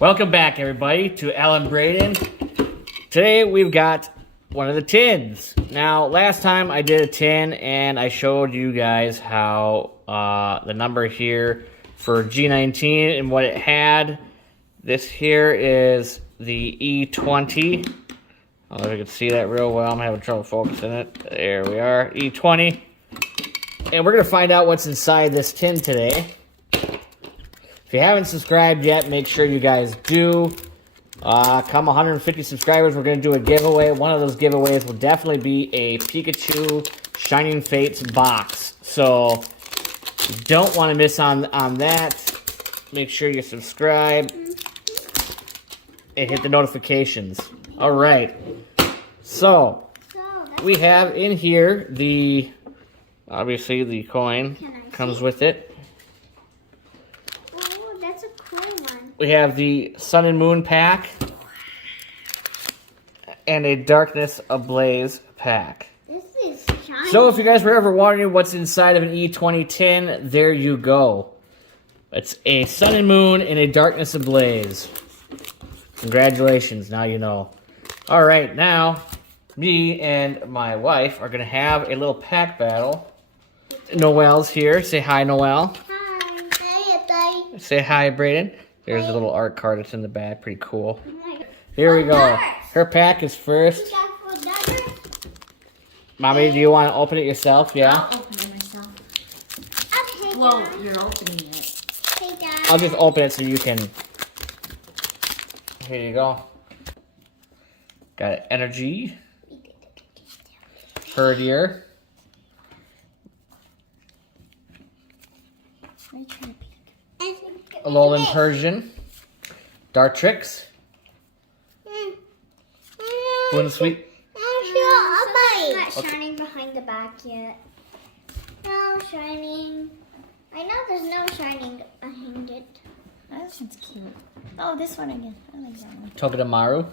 Welcome back, everybody, to Alan Braden. Today we've got one of the tins. Now, last time I did a tin and I showed you guys how the number here for G19 and what it had. This here is the E20. I don't know if you can see that real well. I'm having trouble focusing it. There we are, E20. And we're going to find out what's inside this tin today. If you haven't subscribed yet, make sure you guys do. Come 150 subscribers, we're going to do a giveaway. One of those giveaways will definitely be a Pikachu Shining Fates box. So, you don't want to miss on that. Make sure you subscribe and hit the notifications. All right. So, we have in here the, obviously the coin comes with it. We have the Sun and Moon pack and a Darkness Ablaze pack. This is shiny. So if you guys were ever wondering what's inside of an E20 tin, there you go. It's a Sun and Moon and a Darkness Ablaze. Congratulations, now you know. All right, now me and my wife are going to have a little pack battle. Noelle's here. Say hi, Noelle. Hi. Hi, Say hi, Braden. There's a little art card that's in the back. Pretty cool. Here we go. Her pack is first. Mommy, do you want to open it yourself? Yeah? I'll open it myself. Okay, Well, Dad. you're opening it. Hey, Dad. I'll just open it so you can. Here you go. Got energy. Herdier. Alolan Persian. Dartrix. Sweet. It's not shining behind the back yet. No shining. I know there's no shining behind it. Oh, this one's cute. Oh, this one again. I like that one. Togedemaru.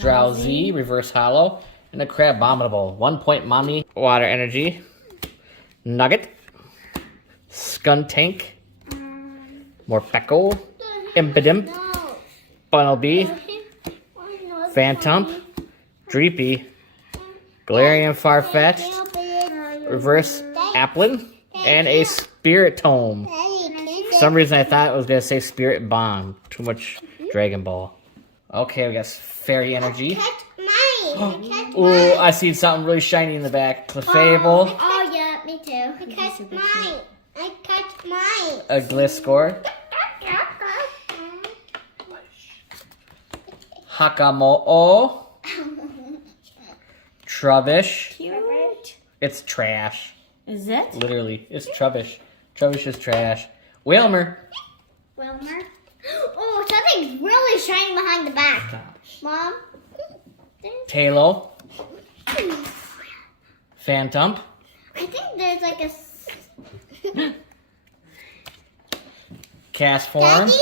Drowsy. Reverse Hollow. And a Crabominable. 1 point mommy. Water energy. Nugget. Skuntank. Morpeko. Impidimp. No. Bunnelby. Phantom. Dreepy. Galarian Farfetch'd. Reverse Applin. And a Spirit Tome. For some reason I thought it was going to say Spirit Bomb. Too much Dragon Ball. Okay, we got Fairy Energy. Catch mine. Ooh, I see something really shiny in the back. Clefable. Oh, yeah, me too. I catch mine. I catch mine. A Gliscor. Hakamo'o. Trubbish. Cute. It's trash. Is it? Literally, it's Trubbish. Trubbish is trash. Wilmer. Wilmer. Oh, something's really shining behind the back. Mom. Talo. Phantom. I think there's like a... Cast Form. Daddy?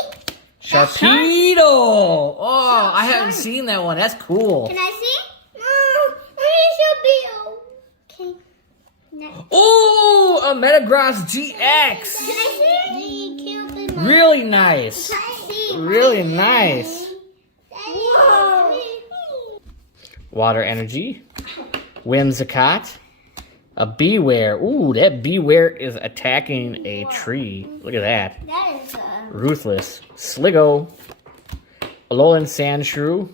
Sharpedo. Oh, I haven't seen that one. That's cool. Can I see? Mom, I need Sharpedo. Okay. Next. Oh, a Metagross GX. Can I see? Can you open mine? Really nice. Can I see? Really nice. Whoa. Water Energy. Whimsicott. A Beware. Ooh, that Beware is attacking a tree. Look at that. That is Ruthless. Sligo. Alolan Sandshrew.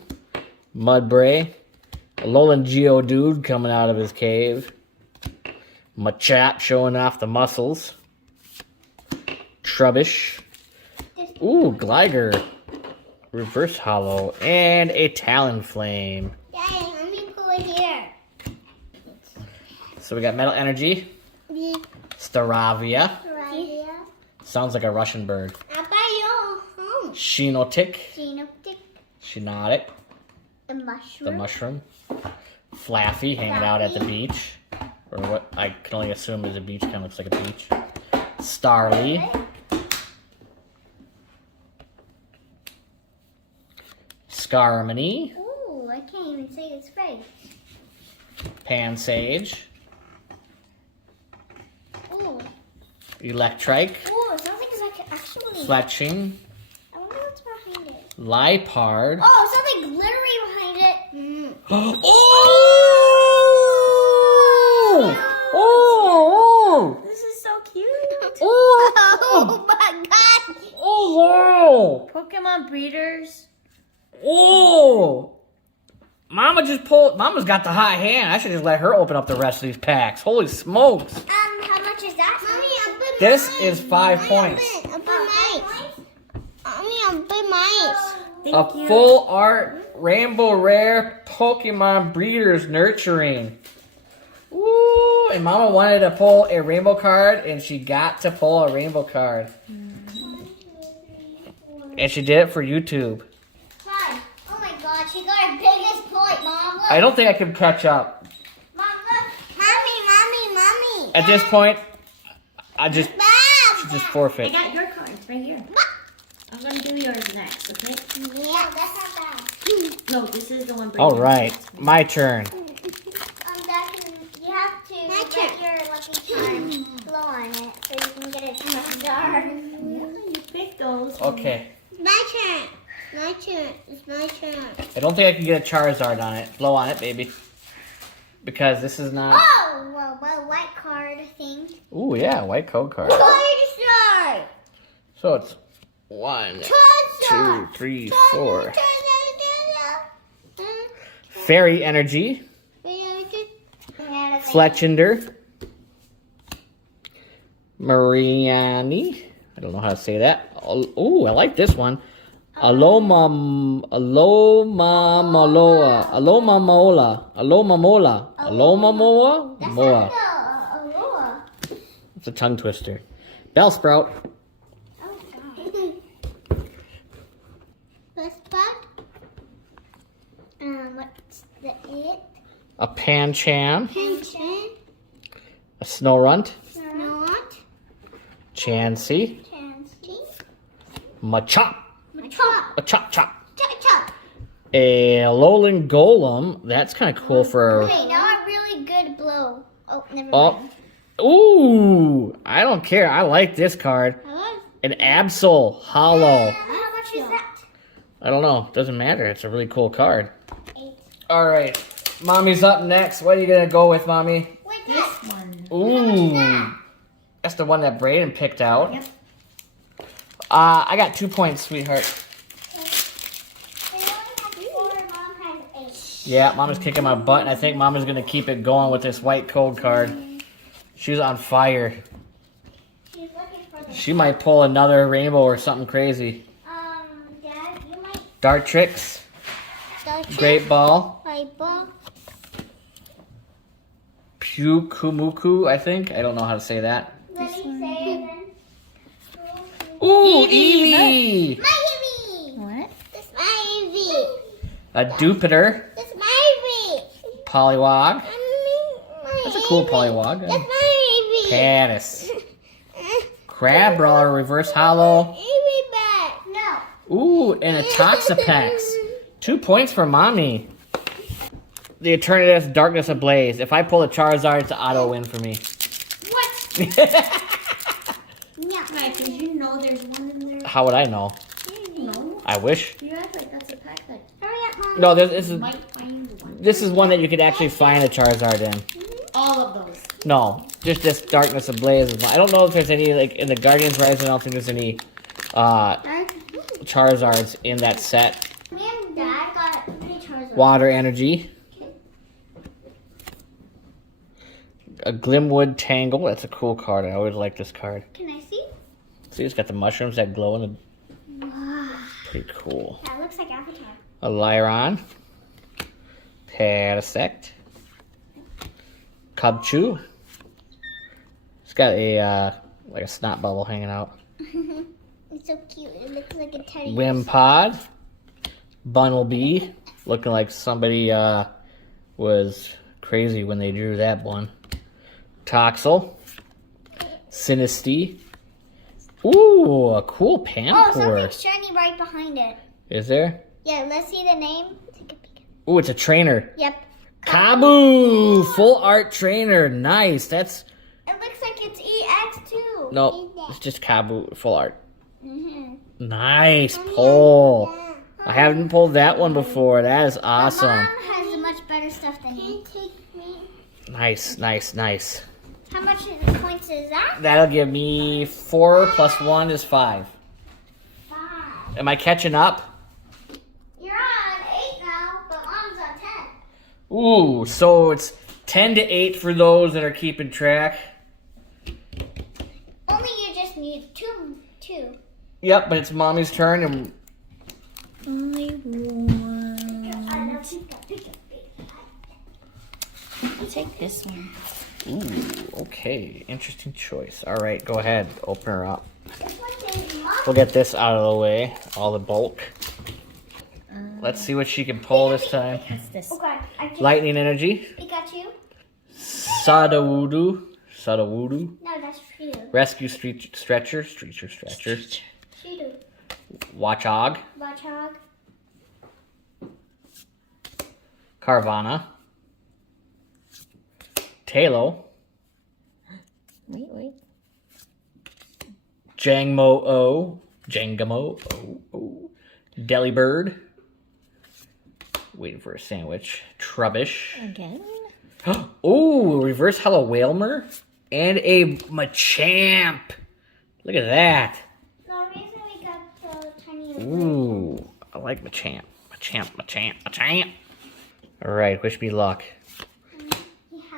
Mudbray. Alolan Geodude coming out of his cave. Machat showing off the muscles. Trubbish. Ooh, Gligar. Reverse Hollow. And a Talonflame. Daddy, let me pull it here. So we got Metal Energy. Staravia. Right here. Sounds like a Russian bird. I'll buy your home. Shinotic. Genoptic. Shinotic. The mushroom. The mushroom. Flaffy hanging out at the beach. Or what I can only assume is a beach. Kind of looks like a beach. Starly. Skarmory. Ooh, I can't even see its face. Pansage. Ooh. Electrike. Ooh, it sounds like it's like actually. Fletching. I wonder what's behind it. Lipard. Oh, something glittery behind it. Oh! Oh! This is so cute. Oh! Oh my god. Oh! Wow! Pokemon breeders. Oh! Mama's got the hot hand. I should just let her open up the rest of these packs. Holy smokes! How much is that? Mommy, open This mine. is 5 points. Open mine. Mommy, open mine. Thank A you. full art rainbow rare Pokemon breeders nurturing. Ooh, and Mama wanted to pull a rainbow card, and she got to pull a rainbow card. And she did it for YouTube. 5. Oh my god, she got her biggest point, Mom. Look. I don't think I can catch up. Mom, look. Mommy. At this point, I just Mom. forfeit. I got your cards right here. I'm gonna do yours next, okay? Yeah, that's not bad. No, this is the one. All right, my turn. Dad, you have to get your lucky charm, blow on it, so you can get a jar. Yeah, you pick those. Okay. My turn. It's my turn. I don't think I can get a Charizard on it. Blow on it, baby. Because this is not... Oh, well, white card thing. Ooh, yeah, white code card. Charizard. So it's 1, 2, 3, 4. Fairy Energy. Fletchinder. Mariani. I don't know how to say that. Oh, I like this one. Alomamola. Moa. It's a tongue twister. Bellsprout. What's the it? A Pancham. Pension. A Snorunt. Not. Chansey. Chansey. Machop. Chop. A Chop Chop. Chop. A Alolan Golem. That's kind of cool for... Okay, now a really good blow. Oh, never Oh. mind. Ooh. I don't care. I like this card. An Absol Hollow. How much is that? I don't know. Doesn't matter. It's a really cool card. 8. All right. Mommy's up next. What are you going to go with, Mommy? Wait, This one. Ooh. That's the one that Brayden picked out. Yep. I got 2 points, sweetheart. They only have 4, Mom has 8. Yeah, Mama's kicking my butt, and I think Mama's going to keep it going with this white code card. She's on fire. She's looking for the... She might pull another rainbow or something crazy. Dad, you might... Dartrix. Great Ball. White ball. Pukumuku, I think. I don't know how to say that. Let me say it then. Ooh, Eevee! My Eevee! What? This is my Eevee! A Dupiter. This is my Eevee! Poliwag. My That's a cool Eevee. Poliwag. That's my Eevee! Caddis. Crabrawler Reverse Hollow. Eevee back! No. Ooh, and a Toxapex. 2 points for Mommy. The Eternatus Darkness Ablaze. If I pull a Charizard, it's an auto win for me. What? Yeah. Right, because you know there's one in there. How would I know? No. I wish. You act like that's a pack that Hurry up, Mom. No, you this is might find one. this is one that you could actually find a Charizard in. All of those. No, just this Darkness Ablaze. I don't know if there's any like in the Guardians Rising. I don't think there's any Charizards in that set. Me and Dad got 3 Charizards. Water Energy. A Glimwood Tangle. That's a cool card. I always like this card. Can I see? See, it's got the mushrooms that glow in the... Wow. Pretty cool. That looks like Avatar. A Lyron. Parasect. Cubchoo. It's got a, like a snot bubble hanging out. It's so cute. It looks like a teddy. Wimpod. Bunnelby. Looking like somebody, was crazy when they drew that one. Toxel. Sinistea. Ooh, a cool Oh, Pampor. something's shiny right behind it. Is there? Yeah, let's see the name. Take a peek. Ooh, it's a trainer. Yep. Kaboo! Full art trainer. Nice. That's... It looks like it's EX too. No, it's just Kaboo full art. Mm-hmm. Nice pull. I haven't pulled that one before. That is awesome. Mom has much better stuff than me. Take me. Nice, nice, nice. How much points is that? That'll give me 4 plus 1 is 5. 5. Am I catching up? You're on 8 now, but Mom's on 10. Ooh, so it's 10 to 8 for those that are keeping track. Only you just need two. Yep, but it's Mommy's turn, and Only one. I'll take this one. ooh, okay, interesting choice. All right, go ahead, open her up. This one says Mom. We'll get this out of the way, all the bulk. Let's see what she can pull this time. What's this? Oh God, I just Lightning energy, Pikachu. Sadawudu, No, that's Shido. Rescue Stretcher, Shido. Watchog, Bachog. Carvana, Talo, Wait. Jangamo, Delibird, waiting for a sandwich, Trubbish, Again? ooh, reverse Hello Whalmer, and a Machamp. Look at that. The reason we got the tiny. Ooh, I like Machamp. All right, wish me luck.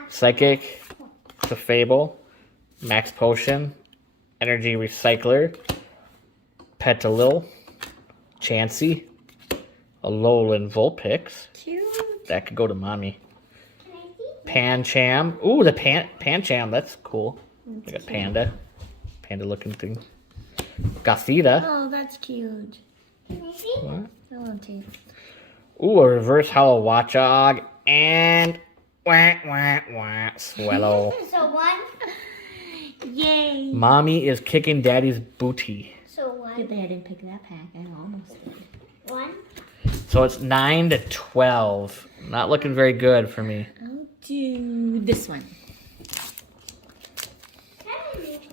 Psychic, Clefable, Max Potion, Energy Recycler, Petalil, Chansey, Alolan Vulpix. Cute. That could go to Mommy. Can I see? Pancham. Ooh, the Pancham. That's cool. Like a panda. Panda looking thing. Gothita. Oh, that's cute. Can I see? What? I want to. Ooh, a reverse Hollow Watchog. And Swallow. So 1. Yay. Mommy is kicking Daddy's booty. So 1. Good thing I didn't pick that pack. I almost did. 1. So it's 9 to 12. Not looking very good for me. I'll do this one.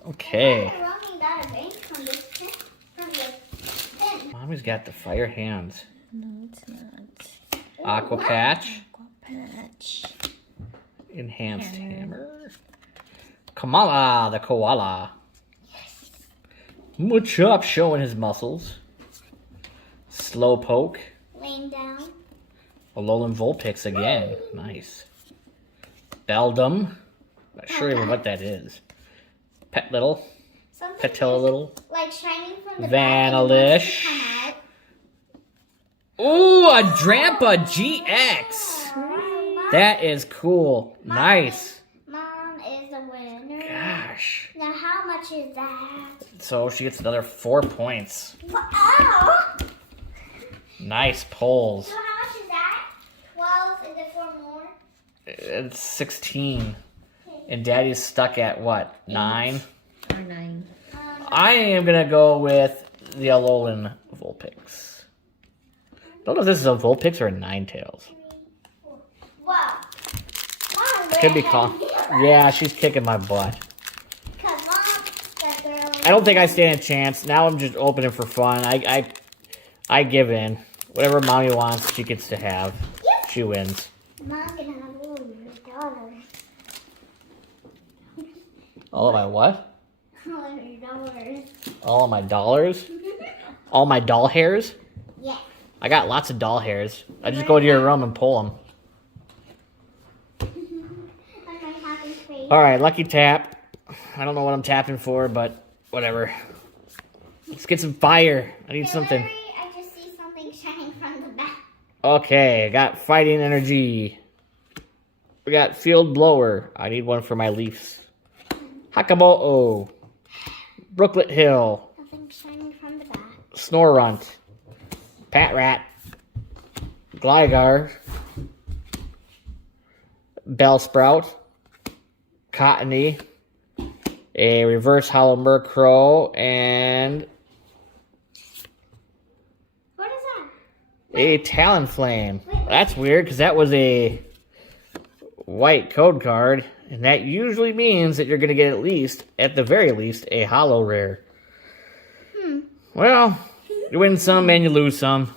Okay. Mommy got a bank from this pen. Mommy's got the fire hands. No, it's not. Aqua Patch. Aqua Patch. Enhanced Hammer. Kamala, the koala. Machop showing his muscles. Slowpoke. Laying down. Alolan Vulpix again. Nice. Beldum. Not sure even what that is. Pet Little. Something Petilla Little. like shining from the Vanillish. back and wants to come Ooh, a Drampa GX. out. That is cool. Nice. Mom is a winner. Gosh. Now how much is that? So she gets another 4 points. Oh! Nice pulls. So how much is that? 12 and then 4 more? It's 16. And Daddy's stuck at what? 9? Or 9. I am going to go with the Alolan Vulpix. Don't know if this is a Vulpix or a Ninetales. Whoa. Mom, Could be called. Yeah, she's kicking my butt. Come on, that girl. I don't think I stand a chance. Now I'm just opening for fun. I give in. Whatever Mommy wants, she gets to have. She wins. Mom can have all your dollars. All of my what? All your dollars. All of my dollars? All my doll hairs? Yeah. I got lots of doll hairs. I just go to your room and pull them. I'm not happy face. All right, lucky tap. I don't know what I'm tapping for, but whatever. Let's get some fire. I need something. Hillary, I just see something shining from the back. Okay, I got fighting energy. We got field blower. I need one for my Leafs. Hakamo'o. Brooklet Hill. Something shining from the back. Snorunt. Pat Rat. Gligar. Bellsprout. Cottony. A reverse hollow Murkrow. And What is that? a Talonflame. That's weird because that was a white code card. And that usually means that you're going to get at the very least, a hollow rare. Well, you win some and you lose some.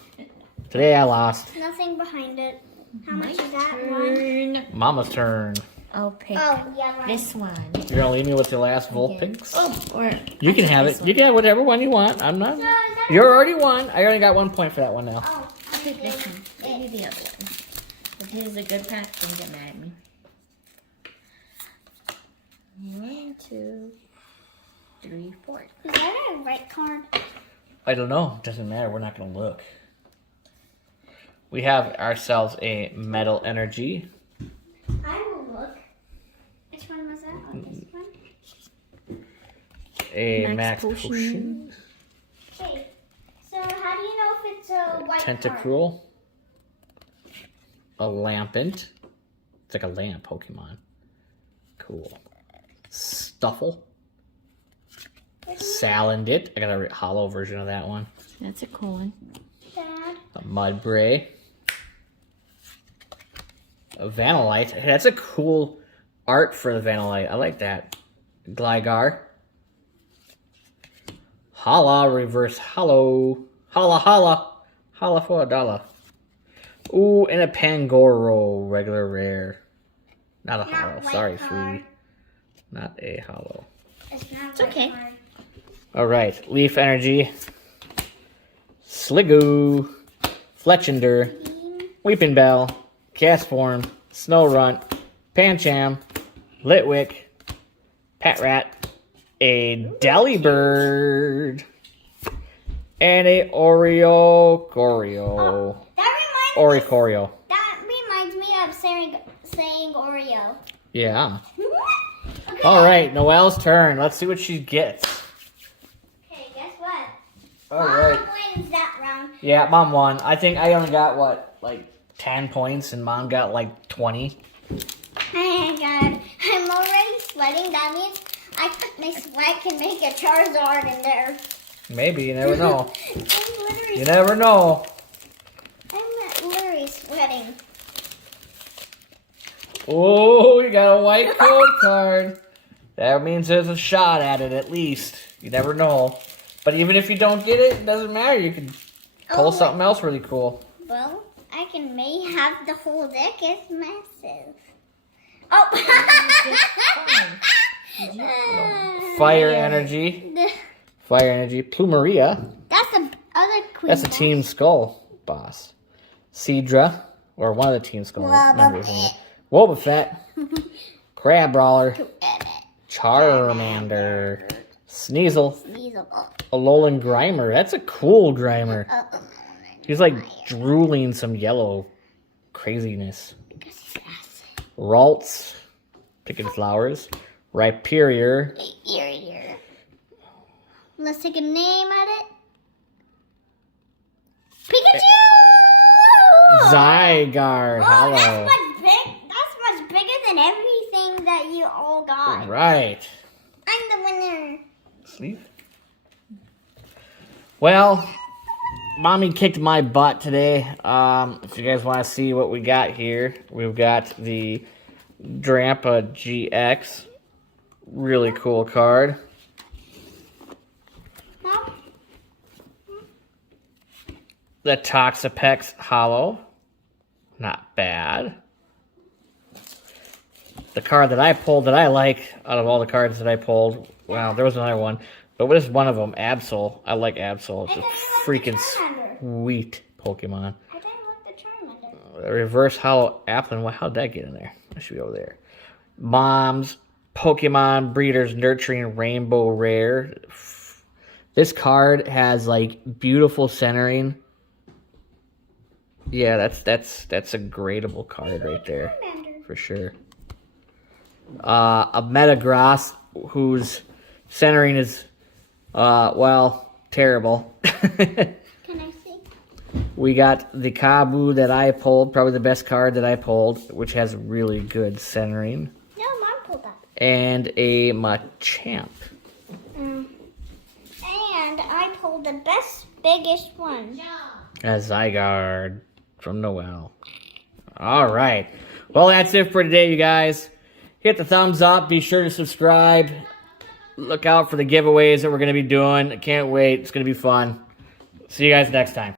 Today I lost. Nothing behind it. How My much is that one? turn. Mama's turn. I'll pick Oh, yeah, right. this one. You're gonna leave me with your last Volt Again. picks? Oh, or You can have it. You can have whatever one you want. I'm not. No, that You already won. I already got 1 point for that one now. Oh, I'll pick this one. Maybe the other one. If his is a good pack, don't get mad at me. 1, 2, 3, 4. is that a right card? I don't know. Doesn't matter. We're not gonna look. We have ourselves a Metal Energy. I will look. Which one was that? Oh, this one? A Max Max Potion. Potion. Okay. So how do you know if it's a white card? Tentacruel. A Lampent. It's like a lamp Pokemon. Cool. Stuffle. Salandit. I got a hollow version of that one. That's a cool one. Dad. A Mudbray. A Vanillite. Hey, that's a cool art for the Vanillite. I like that. Gligar. Hala, reverse hollow. Hala, hala. Hala for $1. Ooh, and a Pangoro, regular rare. Not a hollow. white Sorry, card. sweetie. Not a hollow. It's not a It's white okay. card. Alright, Leaf Energy. Sliggoo. Fletchender. Weeping Bell. Castform. Snowrunt. Pancham. Litwick. Patrat. A Delibird. And a Oreo. That reminds Oricorio. That reminds me of saying Oreo. Yeah. Okay. Alright, Noelle's turn. Let's see what she gets. Okay, guess what? Alright. Mom wins that round. Yeah, Mom won. I think I only got, what, like 10 points, and Mom got like 20. Oh my god, I'm already sweating. That means I put my sweat can make a Charizard in there. Maybe, you never know. I'm literally, You never know. I'm literally sweating. Oh, you got a white code card. That means there's a shot at it at least. You never know. But even if you don't get it, it doesn't matter. You can pull something else really cool. Well, I may have the whole deck. It's massive. Oh! Fire Energy. Fire Energy. Plumeria. That's the other queen. That's a Team Skull boss. Seadra. Or one of the Team Skull members. Wobbuffet. Crab Brawler. Charmander. Sneasel. Alolan Grimer. That's a cool Grimer. He's like drooling some yellow craziness. Ralts. Picking flowers. Rhyperior. Let's take a name at it. Pikachu! Zygarde. Hollow. That's much bigger than everything that you all got. Right. I'm the winner. Sleep. Well, Mommy kicked my butt today. If you guys want to see what we got here, we've got the Drampa GX. Really cool card. The Toxapex Hollow. Not bad. The card that I pulled that I like out of all the cards that I pulled, well, there was another one, but what is one of them? Absol. I like Absol. It's a freaking sweet Pokemon. I didn't like the Charmander. Reverse Hollow Applin. Well, how'd that get in there? I should be over there. Mom's Pokemon Breeders Nurturing Rainbow Rare. This card has like beautiful centering. Yeah, that's a gradable card right there for sure. A Metagross whose centering is well, terrible. Can I see? We got the Kabu that I pulled, probably the best card that I pulled, which has really good centering. No, Mom pulled that. And a Machamp. And I pulled the biggest one. A Zygarde from Noel. All right. Well, that's it for today, you guys. Hit the thumbs up. Be sure to subscribe. Look out for the giveaways that we're going to be doing. I can't wait. It's going to be fun. See you guys next time.